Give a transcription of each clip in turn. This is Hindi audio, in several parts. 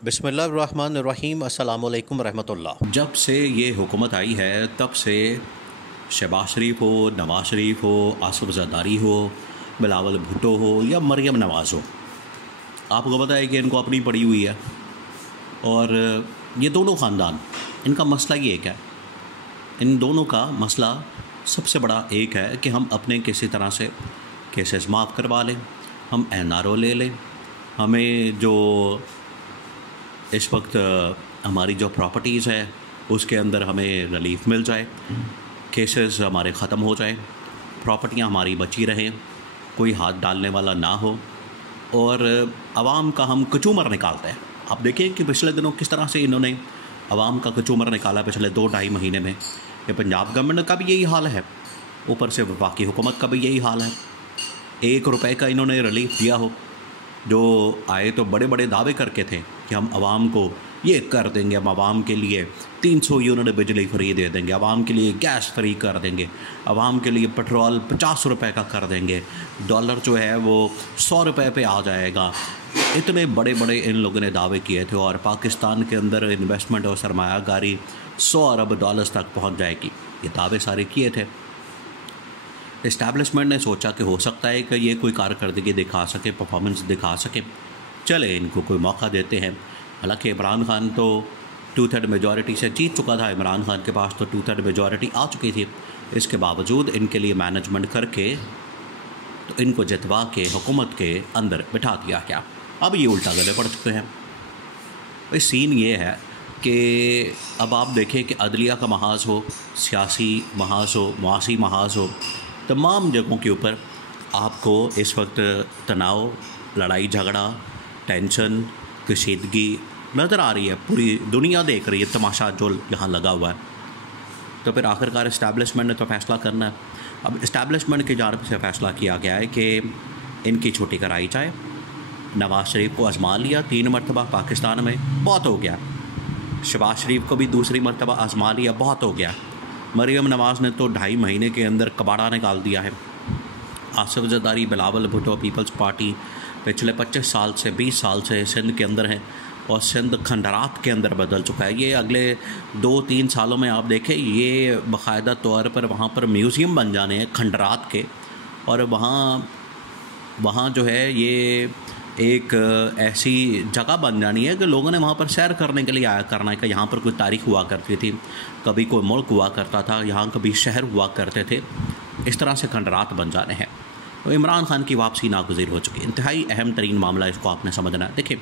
बिस्मिल्लाहिर्रहमानिर्रहीम अस्सलाम वालेकुम रहमतुल्लाह। जब से ये हुकूमत आई है तब से शहबाज शरीफ हो, नवाज़ शरीफ हो, आसिफ ज़रदारी हो, बिलावल भुट्टो हो या मरियम नवाज़ हो, आपको पता है कि इनको अपनी पड़ी हुई है। और ये दोनों ख़ानदान, इनका मसला ही एक है। इन दोनों का मसला सबसे बड़ा एक है कि हम अपने किसी तरह से केसेस माफ़ करवा लें, हम एनआरओ ले लें, हमें जो इस वक्त हमारी जो प्रॉपर्टीज़ है उसके अंदर हमें रिलीफ मिल जाए, केसेस हमारे ख़त्म हो जाए, प्रॉपर्टियां हमारी बची रहें, कोई हाथ डालने वाला ना हो और आवाम का हम कचूमर निकालते हैं। आप देखिए कि पिछले दिनों किस तरह से इन्होंने आवाम का कचूमर निकाला पिछले 2-2.5 महीने में। ये पंजाब गवर्नमेंट का भी यही हाल है, ऊपर से वफाकी हुकूमत का भी यही हाल है। 1 रुपये का इन्होंने रिलीफ दिया हो, जो आए तो बड़े बड़े दावे करके थे कि हम आवाम को ये कर देंगे, हम आवाम के लिए 300 यूनिट बिजली फ्री दे देंगे, आवाम के लिए गैस फ्री कर देंगे, आवाम के लिए पेट्रोल 50 रुपये का कर देंगे, डॉलर जो है वो 100 रुपये पे आ जाएगा। इतने बड़े बड़े इन लोगों ने दावे किए थे और पाकिस्तान के अंदर इन्वेस्टमेंट और सरमायाकारी 100 अरब डॉलर्स तक पहुँच जाएगी, ये दावे सारे किए थे। इस्टेब्लिशमेंट ने सोचा कि हो सकता है कि ये कोई कारकर्दगी दिखा सके, परफॉर्मेंस दिखा सके, चले इनको कोई मौका देते हैं। हालांकि इमरान खान तो 2/3 मेजॉरिटी से जीत चुका था, इमरान खान के पास तो 2/3 मेजॉरिटी आ चुकी थी। इसके बावजूद इनके लिए मैनेजमेंट करके तो इनको जितवा के हुकूमत के अंदर बिठा दिया गया। अब ये उल्टा गले पड़ चुके हैं। इस सीन ये है कि अब आप देखें कि अदलिया का महाज हो, सियासी महाज हो, मुआसी महाज हो, तमाम जगहों के ऊपर आपको इस वक्त तनाव, लड़ाई झगड़ा, टेंशन, कशीदगी नज़र आ रही है। पूरी दुनिया देख रही है तमाशा जो यहाँ लगा हुआ है। तो फिर आखिरकार इस्टेब्लिशमेंट ने तो फ़ैसला करना है। अब इस्टेब्लिशमेंट की जानब से फ़ैसला किया गया है कि इनकी छुट्टी कराई जाए। नवाज़ शरीफ को आजमा लिया 3 मरतबा पाकिस्तान में, बहुत हो गया। शहबाज शरीफ को भी दूसरी मरतबा आजमा लिया, बहुत हो गया। मरियम नवाज़ ने तो 2.5 महीने के अंदर कबाड़ा निकाल दिया है। आसिफ ज़रदारी, बिलावल भुट्टो, पीपल्स पार्टी पिछले 25 साल से 20 साल से सिंध के अंदर है और सिंध खंडरात के अंदर बदल चुका है। ये अगले 2-3 सालों में आप देखें, ये बाकायदा तौर पर वहाँ पर म्यूज़ियम बन जाने हैं खंडरात के, और वहाँ जो है ये एक ऐसी जगह बन जानी है कि लोगों ने वहाँ पर सैर करने के लिए आया करना है कि यहाँ पर कोई तारीख़ हुआ करती थी, कभी कोई मुल्क हुआ करता था, यहाँ कभी शहर हुआ करते थे। इस तरह से खंडरात बन जाने हैं। तो इमरान खान की वापसी नागुज़ीर हो चुकी है। इंतहाई अहम तरीन मामला, इसको आपने समझना है। देखिए,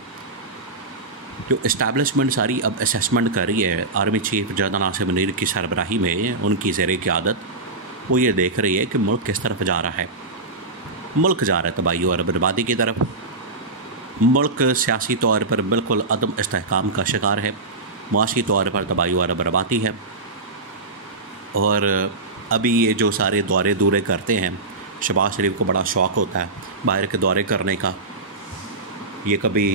जो इस्टेब्लिशमेंट सारी अब असेसमेंट कर रही है army chief general Asim Munir की सरबराही में, उनकी ज़ेर क़यादत, वो ये देख रही है कि मुल्क किस तरफ जा रहा है। मुल्क जा रहा है तबाही और बर्बादी की तरफ। मुल्क सियासी तौर पर बिल्कुल अदम इस्तेहकाम का शिकार है, मुआशी तौर पर तबाही और बर्बादी है। और अभी ये जो सारे दौरे दूरे करते हैं, शहबाज शरीफ को बड़ा शौक़ होता है बाहर के दौरे करने का। ये कभी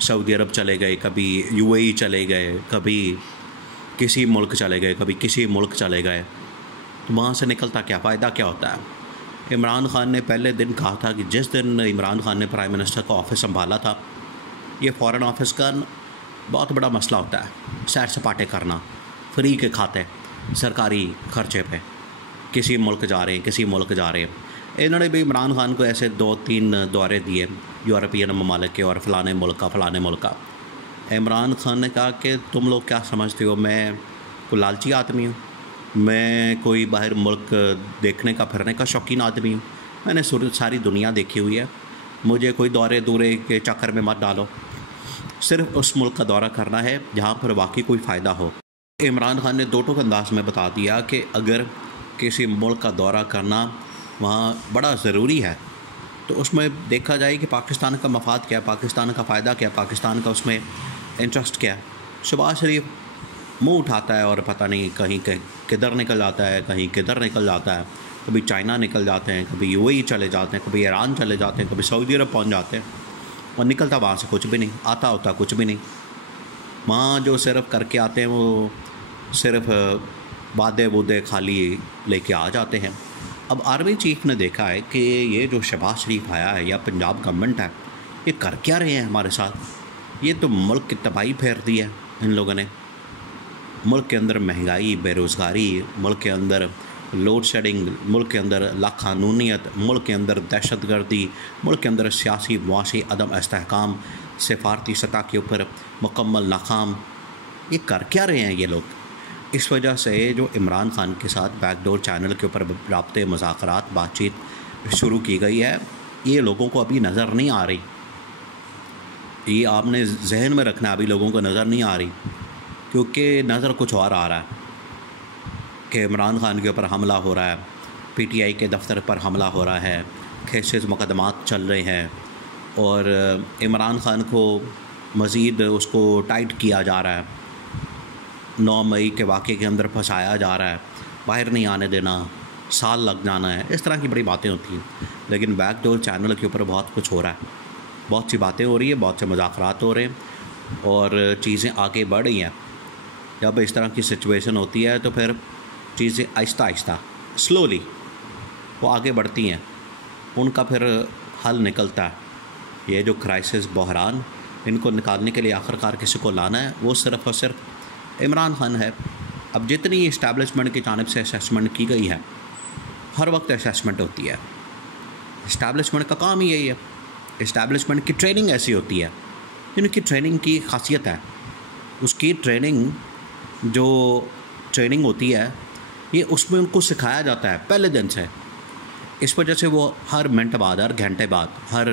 सऊदी अरब चले गए, कभी यूएई चले गए, कभी किसी मुल्क चले गए, कभी किसी मुल्क चले गए। तो वहाँ से निकलता क्या फ़ायदा क्या होता है? इमरान खान ने पहले दिन कहा था कि जिस दिन इमरान खान ने प्राइम मिनिस्टर का ऑफ़िस संभाला था, ये फ़ॉरेन ऑफिस का बहुत बड़ा मसला होता है, सैर सपाटे करना, फ्री के खाते, सरकारी ख़र्चे पे, किसी मुल्क जा रहे हैं, किसी मुल्क जा रहे हैं। इन्होंने भी इमरान खान को ऐसे 2-3 दौरे दिए यूरोपियन ममालिक के और फ़लाने मुल्क का। इमरान खान ने कहा कि तुम लोग क्या समझते हो, मैं कोई लालची आदमी हूँ, मैं कोई बाहर मुल्क देखने का फिरने का शौकीन आदमी हूँ, मैंने सारी दुनिया देखी हुई है, मुझे कोई दौरे दूरे के चक्कर में मत डालो, सिर्फ उस मुल्क का दौरा करना है जहाँ पर वाकई कोई फ़ायदा हो। इमरान खान ने दो टोक अंदाज में बता दिया कि अगर किसी मुल्क का दौरा करना वहाँ बड़ा ज़रूरी है तो उसमें देखा जाए कि पाकिस्तान का मफाद क्या है, पाकिस्तान का फ़ायदा क्या है, पाकिस्तान का उसमें इंटरेस्ट क्या है। शहबाज शरीफ मुंह उठाता है और पता नहीं कहीं किधर निकल जाता है, कहीं किधर निकल जाता है, कभी चाइना निकल जाते हैं, कभी यूएई चले जाते हैं, कभी ईरान चले जाते हैं, कभी सऊदी अरब पहुंच जाते हैं, और निकलता वहाँ से कुछ भी नहीं, आता होता कुछ भी नहीं। वहाँ जो सिर्फ करके आते हैं वो सिर्फ वादे वूदे खाली लेके आ जाते हैं। अब आर्मी चीफ ने देखा है कि ये जो शहबाज शरीफ आया है या पंजाब गवर्नमेंट है, ये कर क्या रहे हैं हमारे साथ। ये तो मुल्क की तबाही फेर दी है इन लोगों ने। मुल्क के अंदर महंगाई, बेरोज़गारी, मुल्क के अंदर लोड शेडिंग, मुल्क के अंदर लाक़ानूनियत, मुल्क के अंदर दहशतगर्दी, मुल्क के अंदर सियासी मुआशी अदम इस्तेहकाम, सिफारती सतह के ऊपर मुकम्मल नाकाम। ये कर क्या रहे हैं ये लोग? इस वजह से जो इमरान खान के साथ बैकडोर चैनल के ऊपर राब्ते, मुज़ाकरात, बातचीत शुरू की गई है, ये लोगों को अभी नज़र नहीं आ रही। ये आपने जहन में रखना, अभी लोगों को नज़र नहीं आ रही, क्योंकि नज़र कुछ और आ रहा है कि इमरान खान के ऊपर हमला हो रहा है, पीटीआई के दफ्तर पर हमला हो रहा है, केसेस मुकदमात चल रहे हैं और इमरान खान को मज़ीद उसको टाइट किया जा रहा है, 9 मई के वाक़े के अंदर फंसाया जा रहा है, बाहर नहीं आने देना, साल लग जाना है, इस तरह की बड़ी बातें होती हैं। लेकिन बैकडोर चैनल के ऊपर बहुत कुछ हो रहा है, बहुत सी बातें हो रही है, बहुत से मुज़ाकरात हो रहे हैं और चीज़ें आगे बढ़ रही हैं। जब इस तरह की सिचुएशन होती है तो फिर चीज़ें आहिस्ता आहिस्ता, स्लोली वो आगे बढ़ती हैं, उनका फिर हल निकलता है। ये जो क्राइसिस, बहरान, इनको निकालने के लिए आखिरकार किसी को लाना है, वो सिर्फ़ और सिर्फ इमरान खान है। अब जितनी इस्टेब्लिशमेंट की जानिब से असेसमेंट की गई है, हर वक्त असेसमेंट होती है, इस्टेब्लिशमेंट का काम ही यही है। इस्टेब्लिशमेंट की ट्रेनिंग ऐसी होती है, इनकी ट्रेनिंग की खासियत है, उसकी ट्रेनिंग जो ट्रेनिंग होती है ये उसमें उनको सिखाया जाता है पहले दिन से। इस वजह से वो हर मिनट बाद, हर घंटे बाद, हर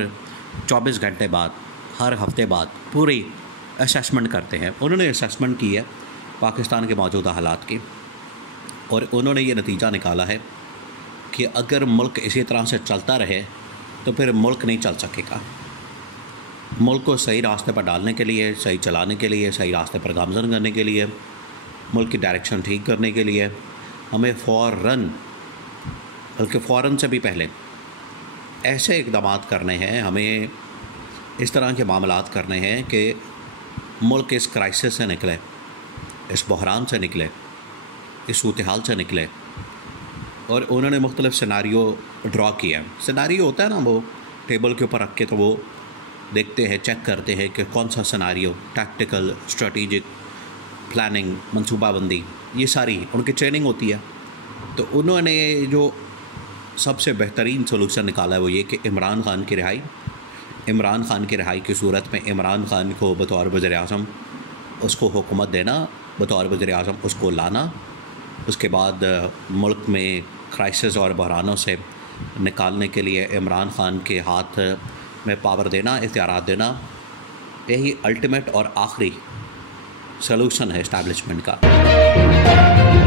24 घंटे बाद, हर हफ्ते बाद पूरी असेसमेंट करते हैं। उन्होंने असेसमेंट की है पाकिस्तान के मौजूदा हालात की और उन्होंने ये नतीजा निकाला है कि अगर मुल्क इसी तरह से चलता रहे तो फिर मुल्क नहीं चल सकेगा। मुल्क को सही रास्ते पर डालने के लिए, सही चलाने के लिए, सही रास्ते पर गामज़न करने के लिए, मुल्क की डायरेक्शन ठीक करने के लिए हमें फ़ौरन, बल्कि फ़ौरन से भी पहले ऐसे इक़दाम करने हैं, हमें इस तरह के मामलात करने हैं कि मुल्क इस क्राइसिस से निकले, इस बहरान से निकले, इस सूरत-ए-हाल से निकले। और उन्होंने मुख्तलिफ़ सिनारियो ड्रॉ किया है। सिनारियो होता है ना, वो टेबल के ऊपर रख के तो वो देखते हैं, चेक करते हैं कि कौन सा सिनारियो, टैक्टिकल, स्ट्रेटेजिक, प्लानिंग, मनसूबाबंदी, ये सारी उनकी ट्रेनिंग होती है। तो उन्होंने जो सबसे बेहतरीन सोल्यूशन निकाला है वो ये कि इमरान खान की रिहाई, इमरान खान की रिहाई की सूरत में इमरान खान को बतौर वज़ीर-ए-आज़म उसको हुकूमत देना, बतौर वज़ीर-ए-आज़म उसको लाना, उसके बाद मुल्क में क्राइसिस और बहरानों से निकालने के लिए इमरान खान के हाथ में पावर देना, इख्तियारात देना, यही अल्टीमेट और आखिरी सलूशन है इस्टेब्लिशमेंट का।